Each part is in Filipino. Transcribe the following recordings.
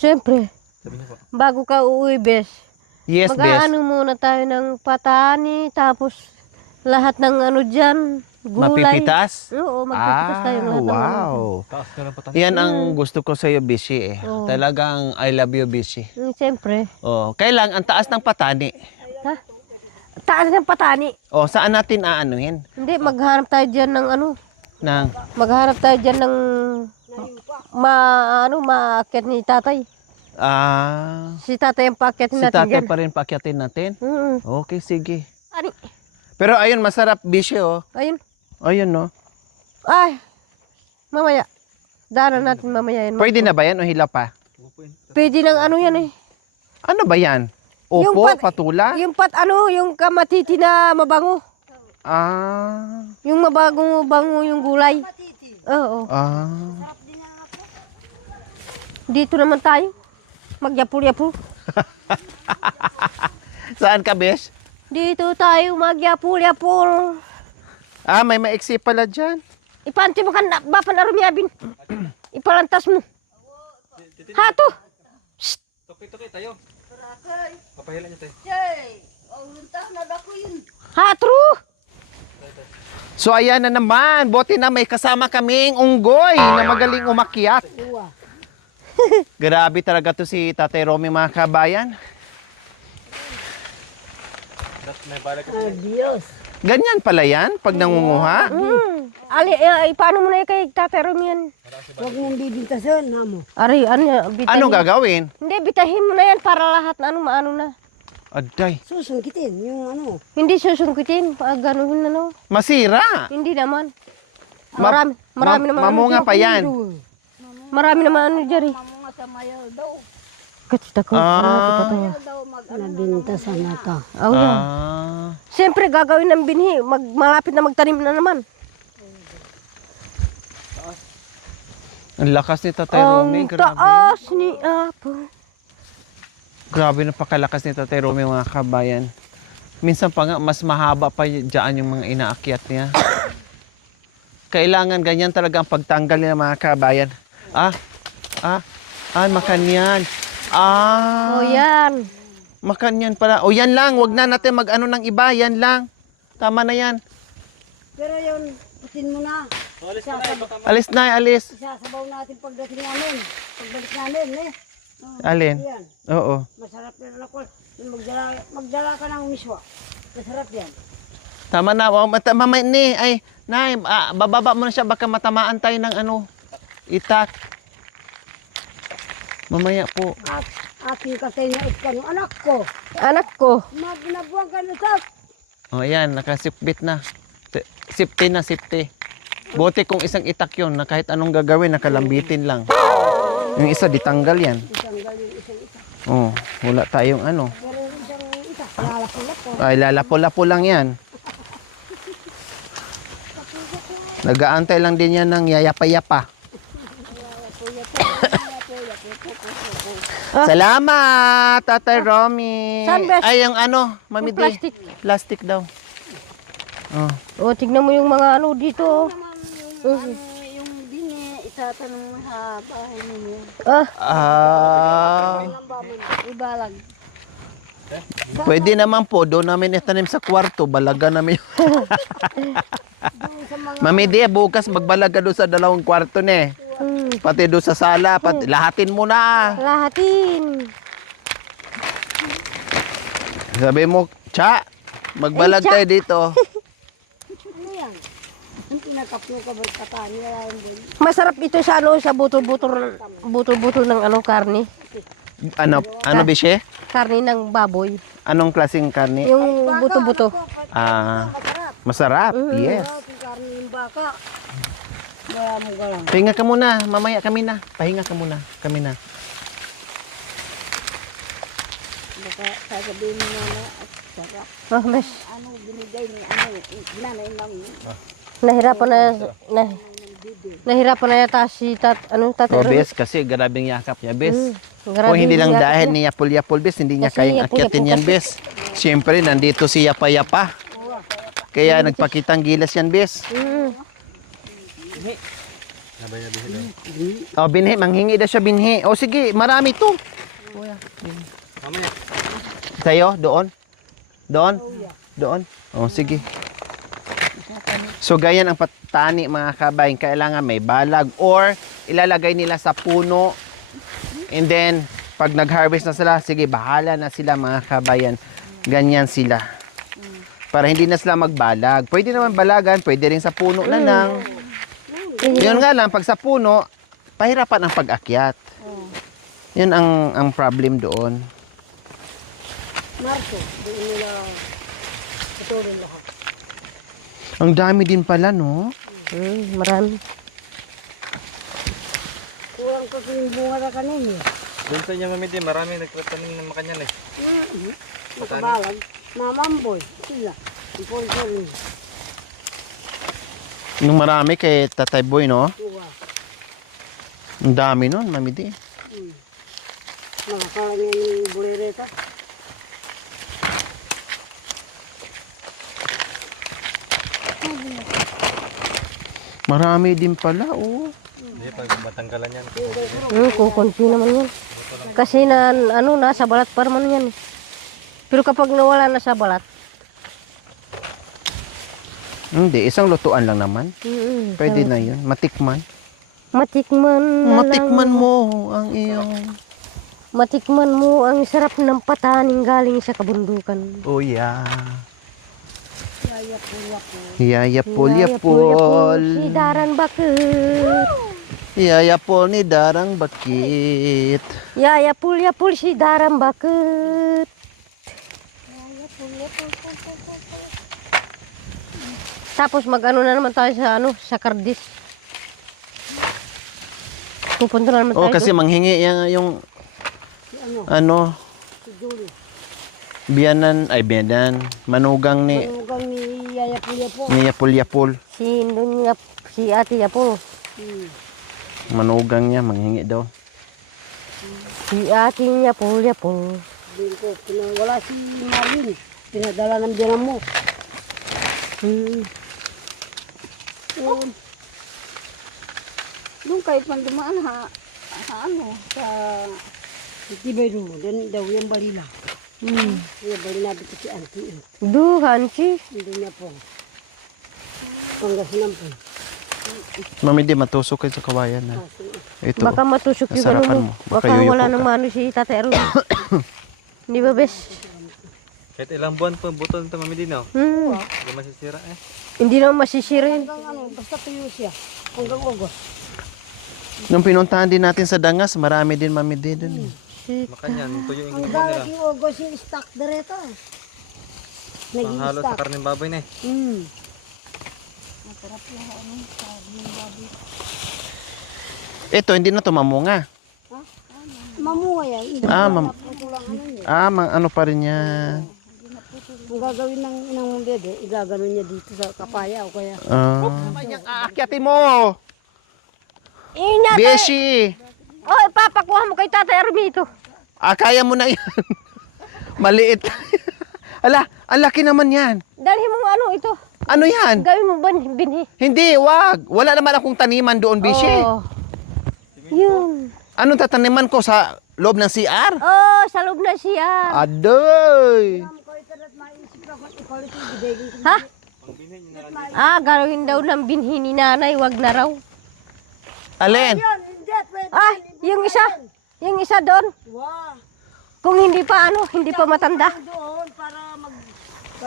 Siyempre, bago ka uuwi, bes. Yes, bes. Mag-aano muna tayo ng patani, tapos lahat ng ano dyan, gulay. Mapipitas? Oo, magpipitas tayo ng lahat ng ano. Wow. Yan ang gusto ko sa'yo, Bishi eh. Oo. Talagang I love you, Bishi. Siyempre. Oh, kailang ang taas ng patani. Ha? Taas ng patani. Oh, saan natin aanuhin? Hindi, maghanap tayo dyan ng ano. Nang Maghanap tayo dyan ng maakyat ni tatay. Si tatay ang paakyatin si natin tatay dyan. pa rin paakyatin natin? Okay, sige. Ani? Pero ayun, masarap, Bishi oh. Ayun. Ayun no. Ay, mamaya. Daanan natin mamaya yan. Pwede na ba yan o hila pa? Pwede ng ano yan eh. Ano ba yan? Yung Opo, patula? Yung yung kamatiti na mabango. Yung mabango yung gulay. Oo. Dito naman tayo. Magyapul-yapul. Saan ka, Besh? Dito tayo magyapul-yapul. May maiksi pala dyan. Ipanti mo kan bapan arumyabin. Ipalantas mo. Hato. Toki-toki tayo. Papahilan niyo tayo. Hatro. So ayan na naman, buti na may kasama kaming unggoy na magaling umakyat. Grabe talaga to si Tatay Romy, mga kabayan. Adios. Ganyan pala yan pag nangunguha. Paano mo na kay Tatay Romy yan? Huwag mong bibintasan, mo. Ari, bitahin. Anong gagawin? Hindi, bitahin mo na yan para lahat na maano na. Aday, Susungkitin, yung ano. Hindi susungkitin, ganuhin na no. masira. Hindi naman. Ma- Marami naman. Mamunga pa yan. Marami naman ano dyan eh. Kacita ko. Nabintasan na to. Oh, yan. Siyempre, gagawin ng binhi. Malapit na magtanim na naman. Ang lakas ni Tatay Romy, Ang grabe. taas ni Apo. Grabe, napakalakas ni Tatay Romy, mga kabayan. Minsan pa nga, mas mahaba pa dyan yung mga inaakyat niya. Kailangan ganyan talaga ang pagtanggal niya, mga kabayan. Makanyan. Oh, yan. Makanyan pala. O yan lang, wag na natin mag-ano ng iba, yan lang. Tama na yan. Pero yun, putin mo na. Alis na, alis. Isasabaw natin pagdating namin. Pagbalik namin, eh. Alin? Yan. Oo. Masarap yan ako. Magdala ka ng miswa. Masarap yan. Tama na. Mamay ni, ay, nay, bababa mo na siya, baka matamaan tayo ng ano, itak. Mamaya po. At aking katay na ikan yung anak ko. Anak ko. Magnabuang ka na sa. O yan, nakasipbit na. Safety na, safety. Buti kung isang itak yun, na kahit anong gagawin, nakalambitin lang. Yung isa, ditanggal yan. Itanggal yung isang isa. Oh, wala tayong ano. Pero yung isang isa, lalapo-lapo. Ay, lalapo-lapo lang yan. Nag-aantay lang din yan ng yayapa-yapa. Salamat, Tatay Romy. Saan, Bes? Ay, yung ano, Mami Yung Day. plastic. Plastic daw. Oh. Oh, tignan mo yung mga ano dito. Yung bingi, itatanong mo sa bahay ninyo. Ibalag. Pwede naman po, doon namin itanim sa kwarto, balaga namin. Mami Day, bukas magbalaga doon sa dalawang kwarto ne. Pati doon sa sala, lahatin mo na. Lahatin. Sabi mo, Cha, magbalag tayo dito. Ano yan? Yung pinakapyo ka ba katani? Masarap ito sa ano, sa butol-butol ng ano, karne. Ano Bishe? Karne ng baboy. Anong klaseng karne? Yung buto-buto. Masarap, yes. Yung karne ng baka. Gaya mo galang. Pahinga ka muna, mamaya kami na. Pahinga ka muna, kami na. Baka sasabihin mo na at sarap. Oh, mes. Ano binigay ni ano, ginanay namin. Nahirapan na yata si Tatay Oh, Romy. bes, kasi grabing yakap niya, bes. Grabe Kung hindi lang yung yakap dahil niya. ni Yapul-Yapul, bes, hindi niya Kasi kayang Yapul-Yapul akyatin yan, kasi. bes. Siyempre, nandito si Yapa-Yapa. Kaya nagpakitang gilas yan, bes. Nabay na bihilo. Oh, binhi. Manghingi na siya binhi. Oh, sige. Marami to. Mamaya. Sa'yo? Doon? Doon? Doon? Oh, sige. So, ganyan ang patani mga kabayan. Kailangan may balag or ilalagay nila sa puno. And then, pag nag-harvest na sila, sige, bahala na sila mga kabayan. Ganyan sila. Para hindi na sila magbalag. Pwede naman balagan, pwede rin sa puno na lang. Yun nga lang, pag sa puno, pahirapan ang pag-akyat. Yun ang problem doon. Marso, doon nila patuloy lahat. Ang dami din pala, no? Marami. Kurang ko yung bunga na kanina. Doon sa inyo mamidi, marami nagtatanim ng makanyan eh. Makabalag. Mamamboy. Sila. Sponsor niya. Nung marami kay Tatay Boy, no? Uwa. Ang dami nun, mamidi. Makakalangin yung bulereta. Marami din pala, oh. Hindi, pag matanggalan yan. Kukunti naman yan. Kasi nasa balat pa naman yan. Pero kapag nawala na sa balat, Hindi, isang lutuan lang naman. Pwede na yun. Matikman. matikman na Matikman lang. mo ang iyong... Matikman mo ang sarap ng pataning galing sa kabundukan. Oh, yeah. Yayapul, Yayapol. si daran bakit. Yayapol ni Darang Bakit. Yayapul si daran bakit. Tapos mag-ano na naman tayo sa Cardis. Pupunta na naman tayo. Oh, kasi manghingi yung ano, Si Julie. biyanan, manugang ni Manugang ni Yayapu-Yapu. Yapol. Si Ate Yapo. Manugang niya, manghingi daw. Si Ate Yapo. Din ko, wala si Marvin. Pinadala ng biyanan mo. Doon kayo pang dumaan sa Tibay mo. Dan daw yung balila. Yung balila dito si Auntie. Duhan si. Hindi niya po. Pangasinan po. Mami, di matusok kayo sa kawayan na. Ito. Baka matusok yung ano Nasarapan mo. mo. Baka Baka yuyuko wala ka. nang mano si Tate Aaron. Di ba, bes? Kahit ilang buwan po, buto nito mamidi no. Hindi masisira eh. Hindi naman masisira yun. Hanggang basta tuyo siya. Hanggang August. Nung pinuntahan din natin sa Dangas, marami din mami di dun. Makanyan, tuyo yung Hanggang ginawa nila. lagi August yung stock direto. Naging Panghalo sa stock. karning baboy na eh. Ito, hindi na to mamunga. Mamuha yan. Hindi putulang ano niya. Ano pa rin yan. Ang gagawin ng inang mong bebe, igagano niya dito sa kapaya o kaya. Aakyatin mo! Ingat! Beshi! Oh, ipapakuha mo kay Tate Aaron ito. Kaya mo na yan. Maliit. Ala, ang laki naman yan. Dalhin mo ano ito. Ano yan? Gawin mo ba binhi? Hindi, wag. Wala naman akong taniman doon, Beshi. Oh. Yun. Anong tataniman ko sa loob ng CR? Oh, sa loob na siya. Adoy! Ha? Gawin daw ng binhi ni nanay, wag na raw. Alin? Ah, yung isa. Yung isa doon. Wow. Kung hindi pa hindi pa matanda. Doon para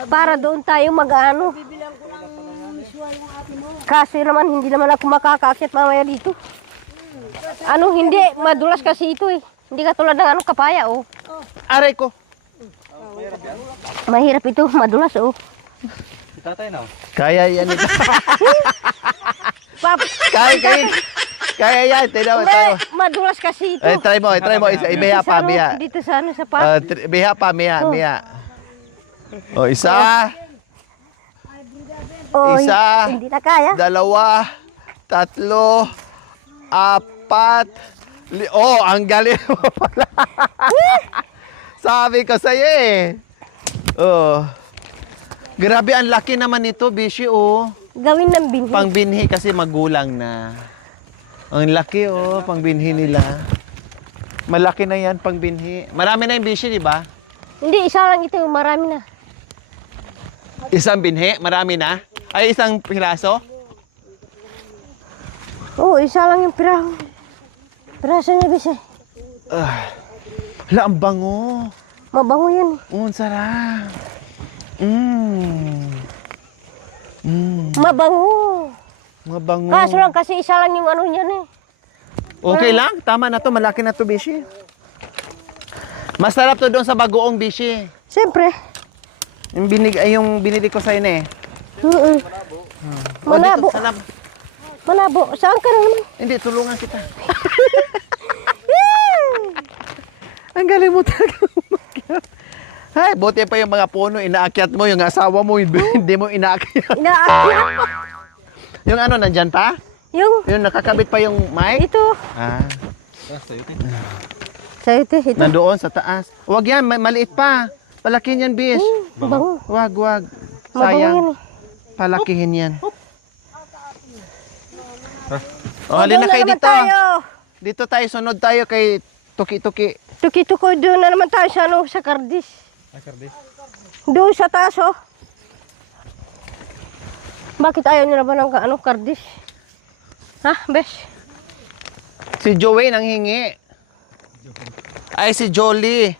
Para doon tayo mag-ano. bibilang ko ng miswa yung ate mo. Kasi naman, hindi naman ako makakakit mamaya dito. Hindi, madulas kasi ito eh. Hindi katulad ng kapaya oh. Aray ko. Mahirap ito, madulas oh. Si tatay no? Kaya yan. Pap, Kaya yan. Tignan mo hindi, tayo. madulas kasi ito. Try mo. Ibiha pa, biha. Dito sa sa pa. Biha pa, biha. O, isa, Oh, isa. hindi na kaya. dalawa, tatlo, apat, ang galing mo pala. Sabi ko sa'yo eh. Oh. Grabe, ang laki naman nito, Bishi, oh. Gawin ng binhi. Pangbinhi kasi magulang na. Ang laki oh, pang binhi nila. Malaki na yan pang binhi. Marami na yung bishi, di ba? Hindi, isa lang ito. Marami na. Isang binhi, marami na. Ay, isang piraso. Oo, isa lang yung piraso. Piraso niya, bis eh. Hala, ang bango. Mabango yan. Ang sarap. Mabango. Mabango. Kaso lang kasi isa lang yung ano niyan eh. Okay lang, tama na to, malaki na to, bishi. Masarap to doon sa bagoong bishi. Siyempre. Yung binili ko sa'yo na eh. Malabo. Dito, salab. Malabo. Saan ka na naman? Hindi, tulungan kita. Ang galing mo talaga umakyat. Ay, buti pa yung mga puno, inaakyat mo, yung asawa mo, hindi mo inaakyat. Inaakyat. Yung ano, nandyan pa? Yung Nakakabit pa yung mic? ito. Ah, Sa'yo ito. nandoon sa taas. Huwag yan, maliit pa. Palakihin yan, bis. Mabango. Wag. Mabango yan Sayang. eh. Palakihin yan. Oh, halina Doon na kayo naman dito. tayo. Dito tayo, sunod tayo kay Tuki-Tuki. Tuki-tukoy doon na naman tayo sa, sa Cardis. Doon sa taas oh. Bakit ayaw nila ba ng Cardis? Ha, bes? Si Joey nang hingi. Ay, si Jolie.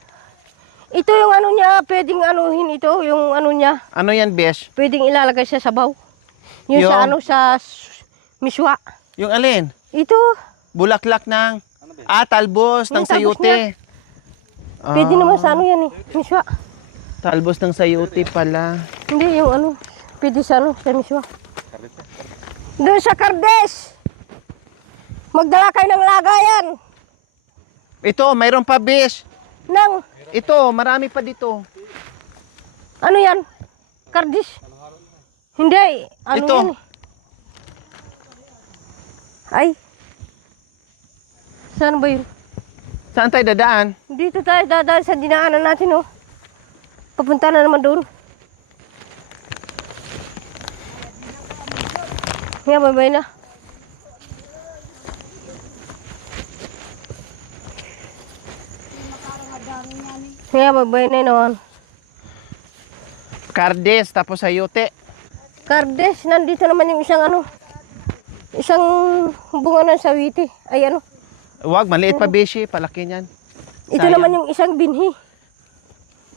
Ito yung ano niya, pwedeng anuhin ito, yung ano niya. Ano yan, Besh? Pwedeng ilalagay sa sabaw. Yung sa Yung? sa miswa. Yung alin? Ito, Bulaklak ng... talbos ng Yung talbos sayote. pwede naman sa ano yan eh, miswa. Talbos ng sayote pala. Hindi, yung ano, pwede sa sa miswa. Doon sa Cardes. Magdala kayo ng lagayan. Ito, mayroon pa, Besh. Nang, Ito, marami pa dito. ano yan? Cardes. Hindi, ano Ito. yan eh. Ay. Saan ba yun? Saan tayo dadaan? Dito tayo dadaan sa dinaanan natin, oh. Papunta na naman doon. Nga, bye-bye na. Nga, bye-bye na naman. Cardes, tapos sayote. Cardes, nandito naman yung isang ano. Isang bunga ng sawiti. Ay, ano. Wag, maliit pa, Beshi. Palaki niyan. Ito Sayang. naman yung isang binhi.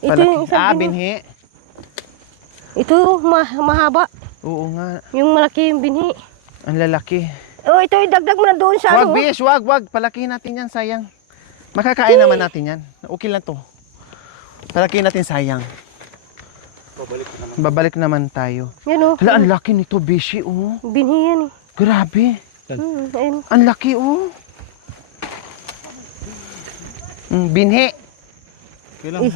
Ito yung isang binhi. binhi. Ito, mahaba. Oo nga. Yung malaki yung binhi. Ang lalaki. Oh, ito, idagdag mo na doon sa Wag, ano. Besh. Wag. Palakihin natin yan, sayang. Makakain naman natin yan. Okay lang to. Palakihin natin, sayang. Babalik naman tayo. Yan, oh. Hala, ang laki nito, Beshi, oh. Binhi yan eh. Grabe. Ayun. Ang laki, oh. Binhi. Kailan?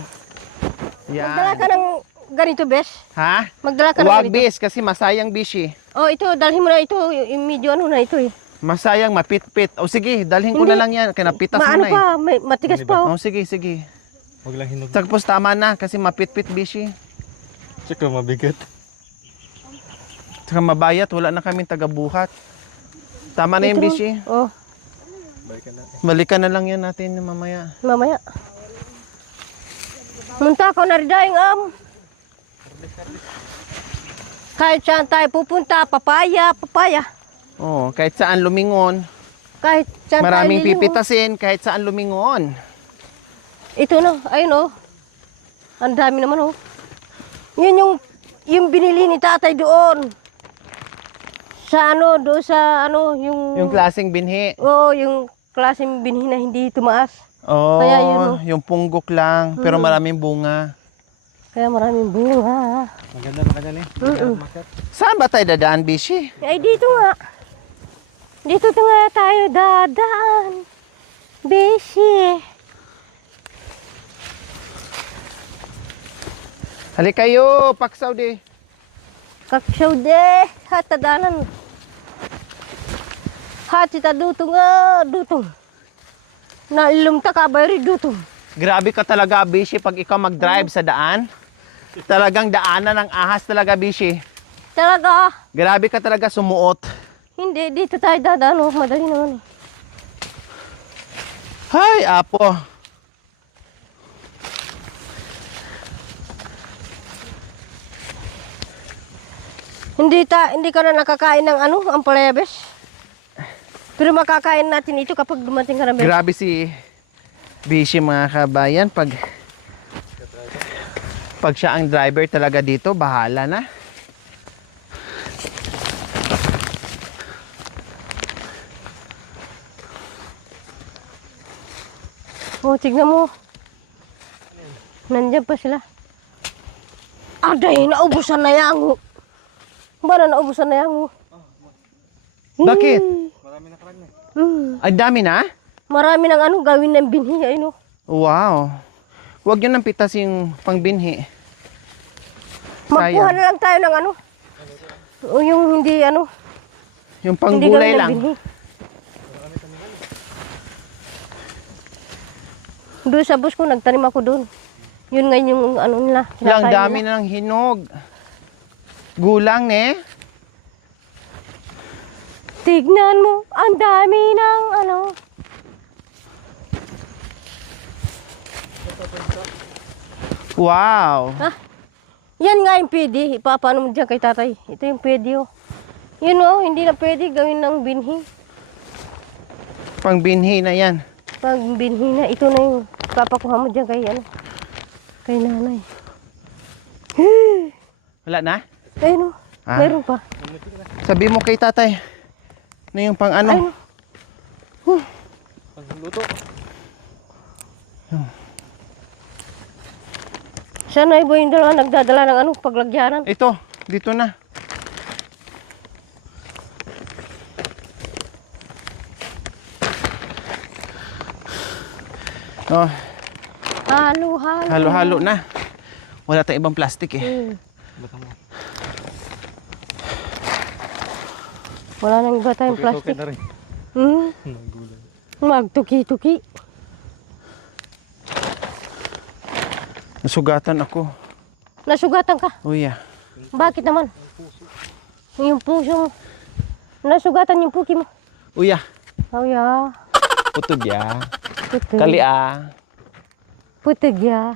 Magdala ka Yan. ng ganito, Bes. Ha? Magdala ka ng Wag, ganito. Besh, kasi masayang, Beshi. Oh, ito, dalhin mo na ito. Yung medyo ano na ito eh. Masayang, mapit-pit. O sige, dalhin ko Hindi. na lang yan. Kinapitas mo Maano na eh. pa, matigas pa. Oh. O sige. Huwag lang hinog. Tapos tama na kasi mapit-pit, Beshi. Tsaka mabigat. Saka mabayat, wala na kaming taga-buhat. Tama na yung Ito. Beshi. Oh, Balikan na lang yan natin mamaya. mamaya. Munta ko na rin daing kahit saan tayo pupunta, papaya. Oh, kahit saan lumingon. Kahit saan Maraming tayo lilingon. pipitasin kahit saan lumingon. Ito no, ayun oh. Ang dami naman oh. Yun yung binili ni tatay doon. Sa ano, doon sa ano, Yung klaseng binhi. oh, yung klaseng binhi na hindi tumaas. Oh, Kaya yun, oh. yung punggok lang, pero maraming bunga. Kaya maraming bunga. Maganda makadali. Saan ba tayo dadaan, Bishi? Ay, dito nga. Dito nga tayo dadaan. Beshi. Halik kayo, paksaw di. Kaksyaw de. Hatadanan. Hatita dutong dutong. Nailumta ka bayri dutong. Grabe ka talaga, Bishi, pag ikaw mag-drive sa daan. Talagang daanan ng ahas talaga, Bishi. Talaga. Grabe ka talaga sumuot. Hindi, dito tayo dadaan. Oh. Madali naman. Hay, apo. Hindi ka na nakakain ng ano, ampalaya, bes. Pero makakain natin ito kapag dumating ka na, bes. Grabe si Bishi mga kabayan. Pag siya ang driver talaga dito, bahala na. Oh, tignan mo. Nandiyan pa sila. Aday, naubusan na yan. Ba na naubusan na yan? Bakit? Marami na karag na. Ay, dami na? Marami ng ano, gawin ng binhi. Ay, no. Wow. Huwag yun ng pitas yung pangbinhi. Magkuha na lang tayo ng ano. O yung hindi ano. Yung Hindi panggulay gawin ng lang. binhi. Doon sa bus ko, nagtanim ako doon. Yun ngayon yung ano nila. Lang kinakain dami nila. na ng hinog. Gulang, ne? Tignan mo, ang dami ng ano. Wow. Ha? Yan nga yung pwede. Ipapaano mo dyan kay tatay. Ito yung pwede, oh. Yun, oh, hindi na pwede gawin ng binhi. Pangbinhi na yan. Pag binhi na, ito na yung papakuha mo dyan kay ano. Kay nanay. Wala na? Ayun, oh. Ah. Meron pa. Sabi mo kay tatay. Na yung pang ano? Ayun. Pagluto. Sana ibo yung dalawa nagdadala ng ano, paglagyanan. Ito, dito na. Oh, Halo-halo. halo-halo na. Wala tayong ibang plastic eh. Bata mo. Wala nang iba tayong Okay plastic. na rin. Gulay. Magtuki-tuki. Nasugatan ako. Nasugatan ka. Oh yeah. Bakit naman? Yung puso mo. Nasugatan yung puki mo. Uya. Oh, yeah. Putod ya. Putog. Kalia. Putog, yeah.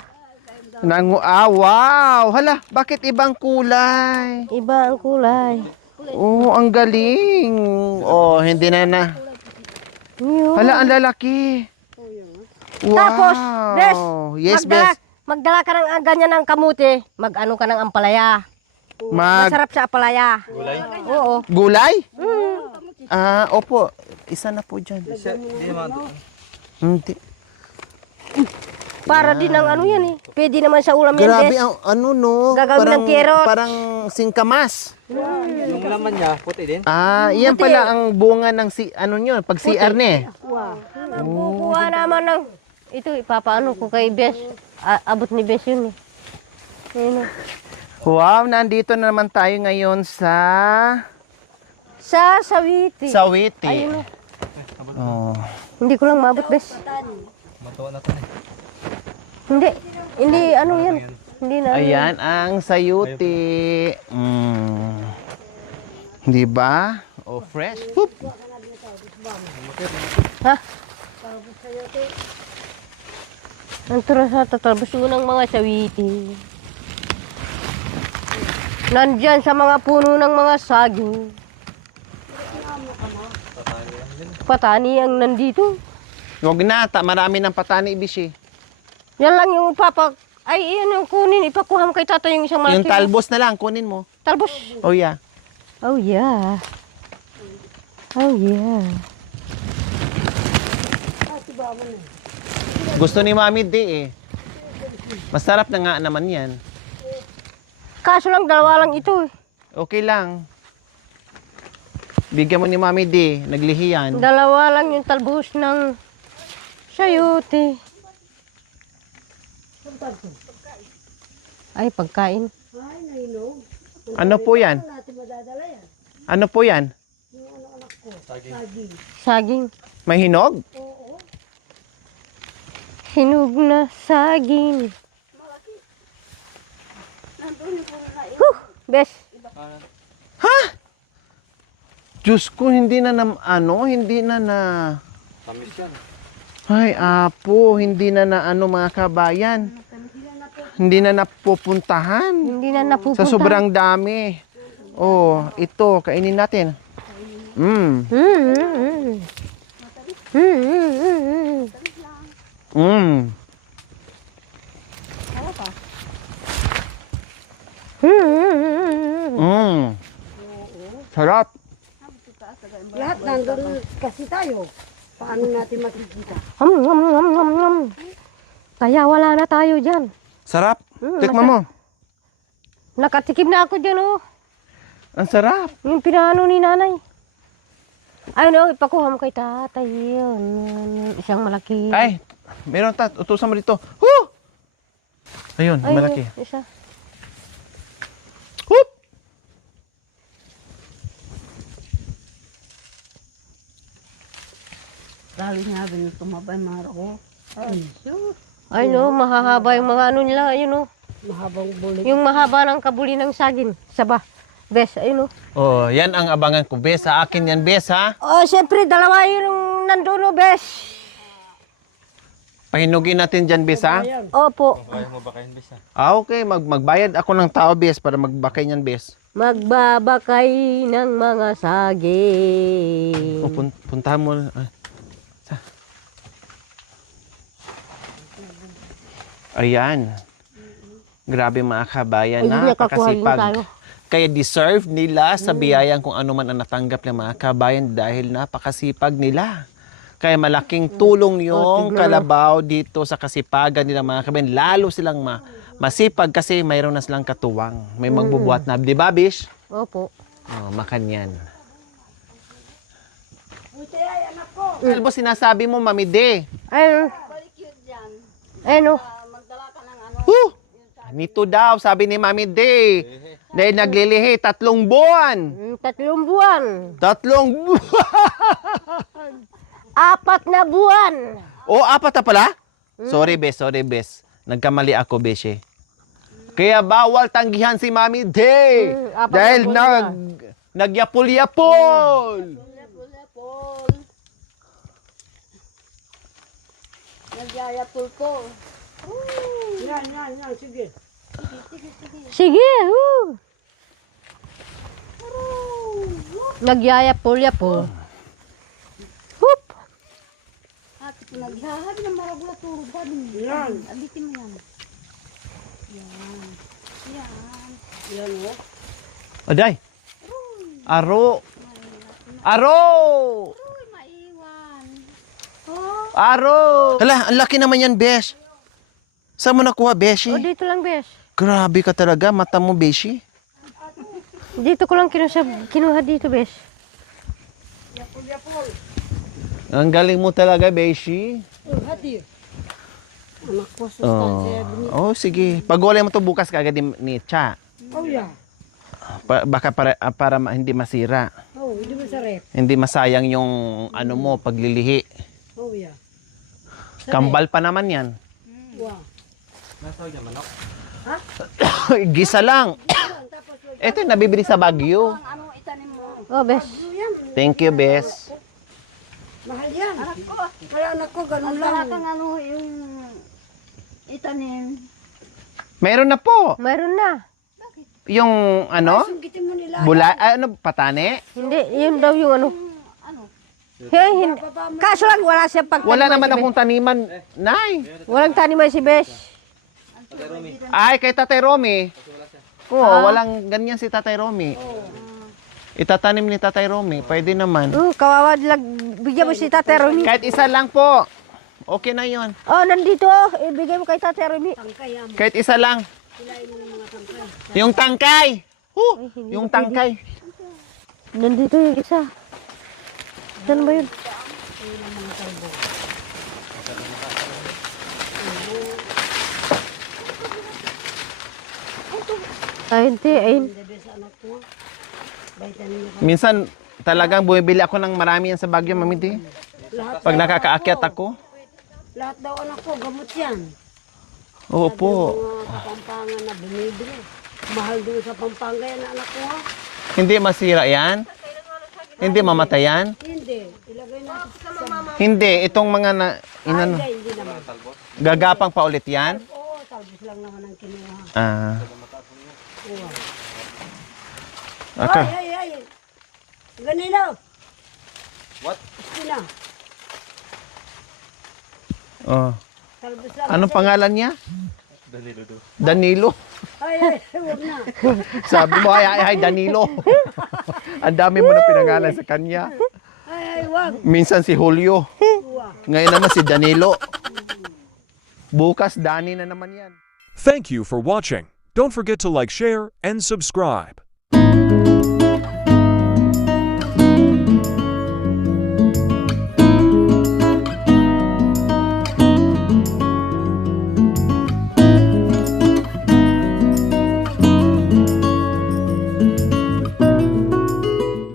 Wow! Hala, bakit ibang kulay? Iba ang kulay. Oh, ang galing. Oh, hindi na. Yun. Hala, ang lalaki. Wow. Tapos, Bes, Yes, magdala, Bes. magdala ka ng ganyan ng kamuti, mag-ano ka ng ampalaya. Masarap sa ampalaya. Gulay? Oo. Gulay? Ah, opo. Isa na po dyan. Hindi naman. Hindi. Para din ng ano yan eh. Pwede naman sa ulam yan, Grabe, Bes. ang ano no? Gagawin ng carrot. Parang singkamas. Yung laman niya, puti din. Ah, yan Puti. pala ang bunga ng ano nyo, pag CR ne. Kukuha naman ng, ito ipapaano ko kay Bes. Abot ni Bes yun eh. Ayun oh. Wow, nandito na naman tayo ngayon sa Sa Sawiti. Sawiti. Ayun oh. Oh. Hindi ko lang maabot, Bes. Matuwa na ito eh. Hindi ano yan. Hindi na. Ayan ang sayuti. Di ba? Oh, fresh. Whoop. Ha? Ang tura sa tatalbos yun ng mga Sawiti. Nandyan sa mga puno ng mga saging. Patani ang nandito. Huwag na, marami ng patani, Bishi. Yan lang yung ay iyan yung kunin. Ipakuha mo kay tatay yung isang malaki. Yung talbos na lang, kunin mo. Talbos. Oh, yeah. Oh yeah. Oh yeah. Gusto ni Mami di eh. Masarap na nga naman yan. Kaso lang dalawa lang ito eh. Okay lang. Bigyan mo ni Mami di, naglihi yan. Dalawa lang yung talbos ng sayote. Ay, pagkain. Ano po yan? Ano po yan? Saging. May hinog? Hinog na saging. Huh, Bes. Diyos ko, hindi na hindi na Tamis yan. ay, apo, hindi na mga kabayan. Hindi na napupuntahan. Hindi na napupunta. Sa sobrang dami. Oh, ito, kainin natin. Mm. Mm. Mm. Sarap. Lahat nandun kasi tayo. Paano natin makikita? Kaya wala na tayo dyan. Sarap. Tikman mo. Nakatikim na ako dyan, oh. Ang sarap. Yung pinano ni nanay. Ayun, oh, ipakuha mo kay tatay. Yun. Isang malaki. Ay, meron utusan mo dito. Huh! Ayun, Ay, malaki. Isa. Hup! Lalo niya bin tumabay mga ko. Ay, shoot. Ay, no, mahahaba yung mga ano nila. Ayun, oh. Mahabang bulik. Yung mahaba ng kabuli ng saging. Saba. Bes, ayun, oh. Oh, yan ang abangan ko, Bes. Sa akin yan, Bes, ha? Oh, siyempre, dalawa yung nandoon, oh, Bes. Pahinugin natin dyan, Bes, ha? Opo. Kaya mo ba kayo bisa? Okay. Magbayad ako ng tao, Bes, para magbakay niyan, Bes. Magbabakay ng mga saging. Oh, puntahan mo. Ayan. Grabe mga kabayan, Ay, hindi nakakuha yun napakasipag. tayo. Kaya deserve nila sa biyayang kung ano man ang natanggap ng mga kabayan dahil napakasipag nila. Kaya malaking tulong yung kalabaw dito sa kasipagan nila mga kabayan. Lalo silang masipag kasi mayroon na silang katuwang. May magbubuhat na. Di ba, Bish? Opo. Oh, makanyan. Ano sinasabi mo, Mami De? Ayun. Balik yun dyan. Ayun, oh. Magdala ka ng ano. Nito daw, sabi ni Mami De. Dahil naglilihi, 3 buwan. 3 buwan. 3 buwan. 4 na buwan. O, 4 na pala? Sorry, Bes. Nagkamali ako, Beshe. Kaya bawal tanggihan si Mami Day. 4 Dahil na buwan nagyapul-yapul. Lepol. Nagyayapul ko. Yan, sige. Sige, Nagyayapol-yapol. Hup. At pinaghahabi ng maragula turog gabi. Yan. Abitin mo yan. Yan, oh. Aday. Aro. Aro. Uy, maiwan. Oh, Aro. Hala, ang laki naman yan, Besh. Saan mo nakuha, Beshi? O, dito lang, Bes. Grabe ka talaga, mata mo, Beshi. Dito ko lang kinuha dito, Bes. Ang galing mo talaga, Beshi. hati. Anak ko, sustansya. Oh, sige. Pag-ulay mo to bukas kagad ni Cha. Oh, yeah. Baka para hindi masira. Oh, hindi mo sa rep. Hindi masayang yung ano mo, paglilihi. Oh, yeah. Kambal pa naman yan. Wow. Nasa dyan manok? Gisa lang. Ito yung nabibili sa Baguio. Ano itanim mo? Oh, Bes. Thank you, Bes. Mahal yan. Anak ko. Kaya anak ko, ganun lang. Ang ano, yung itanim. Meron na po. Mayroon na. Yung ano? Sungkitin mo nila. Patane? Hindi, yun daw yung ano. Ano? Hey, hindi. Kaso lang, wala siyang pagtaniman. Wala naman si Bes. akong taniman, Nay. Walang taniman si Bes. Ay, kay Tatay Romy. Oo, walang ganyan si Tatay Romy. Itatanim ni Tatay Romy, pwede naman. Kawawa lang. Bigyan mo si Tatay Romy. Kahit isa lang po. Okay na yon. Oh, nandito. Ibigay mo kay Tatay Romy. Kahit isa lang. Yung tangkay. Yung tangkay. Nandito yung isa. Saan ba yun? Ay, hindi. Ayun. Minsan talagang bumibili ako ng marami yan sa Baguio, Mamiti. Pag nakakaakyat ako. Lahat daw anak ko, gamot yan. Opo. Mga Kapampangan na bumibili. Mahal doon sa Pampanga yan anak ko, ha? Hindi masira yan. Hindi mamatayan? Hindi. Ilagay natin. Hindi, itong mga na inano. Hindi naman. Gagapang pa ulit 'yan? Oo, talbos lang naman ang kinuha. Ah. Oo. Okay. Ay. Ganito. What? Sina. Oh. Talbos lang. Anong pangalan niya? Danilo. Ay, huwag na. Sabi mo, ay, Danilo. Ang dami mo na pinangalan sa kanya. Ay, wag. Minsan si Julio. Ngayon naman si Danilo. Bukas, Dani na naman yan. Thank you for watching. Don't forget to like, share, and subscribe.